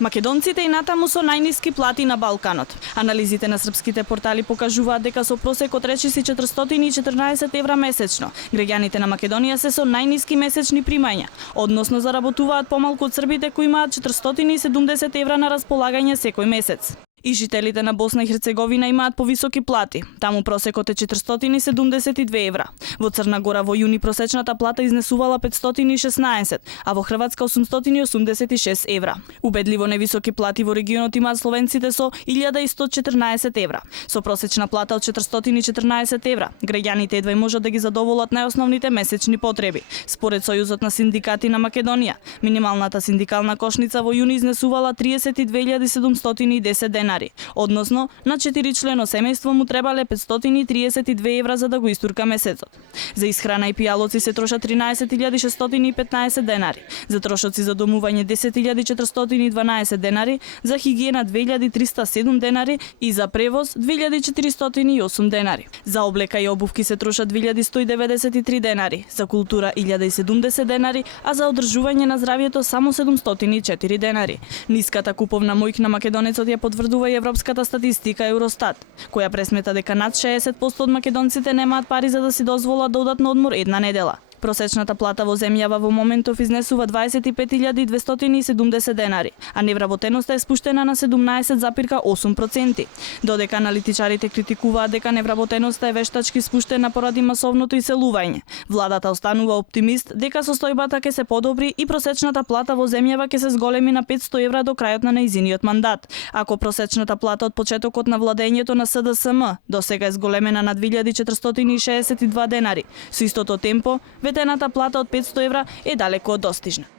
Македонците и натаму со најниски плати на Балканот. Анализите на српските портали покажуваат дека со просек од речиси 414 евра месечно, граѓаните на Македонија се со најниски месечни примања, односно заработуваат помалку од србите кои имаат 470 евра на располагање секој месец. И жителите на Босна и Херцеговина имаат повисоки плати. Таму просекот е 472 евра. Во Црна Гора во јуни просечната плата изнесувала 516, а во Хрватска 886 евра. Убедливо невисоки плати во регионот имаат словенците со 1114 евра. Со просечна плата од 414 евра, граѓаните едва можат да ги задоволат најосновните месечни потреби. Според Сојузот на синдикати на Македонија, минималната синдикална кошница во јуни изнесувала 32.710 денари. Односно, на 4-члено семејство му требале 532 евра за да го истурка месецот. За исхрана и пијалоци се трошат 13.615 денари, за трошоци за домување 10.412 денари, за хигиена 2.307 денари и за превоз 2.408 денари. За облека и обувки се трошат 2.193 денари, за култура 1.070 денари, а за одржување на здравјето само 704 денари. Ниската куповна моќ на македонецот ја потврдува и европската статистика Евростат, која пресмета дека над 60% од македонците немаат пари за да си дозволат да одат на одмор една недела. Просечната плата во земјава во моментов изнесува 25.270 денари, а невработеноста е спуштена на 17,8%. Додека аналитичарите критикуваат дека невработеноста е вештачки спуштена поради масовното иселување, владата останува оптимист дека состојбата ќе се подобри и просечната плата во земјава ќе се зголеми на 500 евра до крајот на нејзиниот мандат. Ако просечната плата од почетокот на владењето на СДСМ до сега е зголемена на 2.462 денари, со истото темпо ветената плата од 500 евра е далеку од достижна.